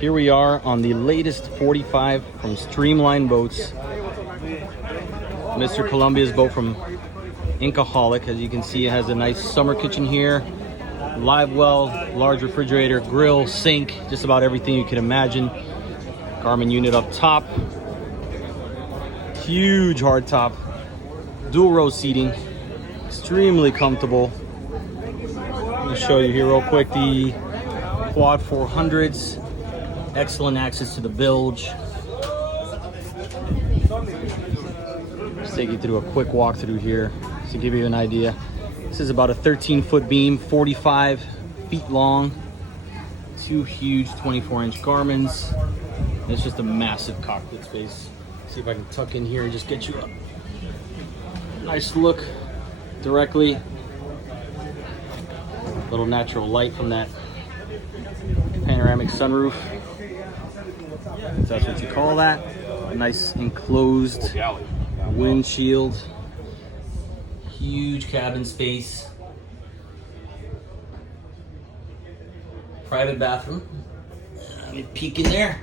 Here we are on the latest 45 from STREAMLINE Boats. Mr. Columbia's boat from Incaholic. As you can see, it has a nice summer kitchen here. Live well, large refrigerator, grill, sink, just about everything you can imagine. Garmin unit up top. Huge hardtop. Dual row seating. Extremely comfortable. Let me show you here real quick the quad 400s. Excellent access to the bilge. Just take you through a quick walkthrough here to give you an idea. This is about a 13-foot beam, 45 feet long. Two huge 24-inch Garmins. It's just a massive cockpit space. See if I can tuck in here and just get you a nice look directly. Little natural light from that panoramic sunroof, if that's what you call that. A nice enclosed windshield. Huge cabin space. Private bathroom. Let me peek in there.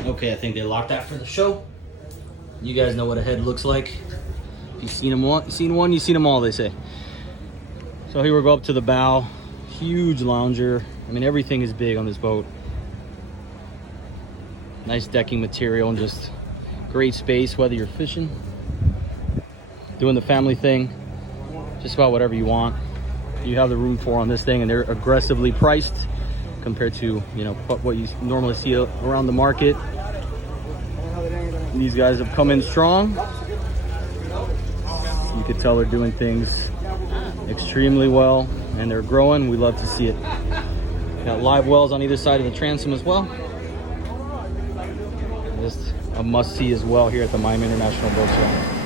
Okay, I think they locked that for the show. You guys know what a head looks like. If you've seen one, you've seen them all, they say. So here we go up to the bow. Huge lounger. I mean, everything is big on this boat. Nice decking material and just great space, whether you're fishing, doing the family thing, just about whatever you want. You have the room for on this thing, and they're aggressively priced compared to, you know, what you normally see around the market. These guys have come in strong. You can tell they're doing things extremely well, and they're growing. We love to see it. Got live wells on either side of the transom as well. Just a must-see as well here at the Miami International Boat Show.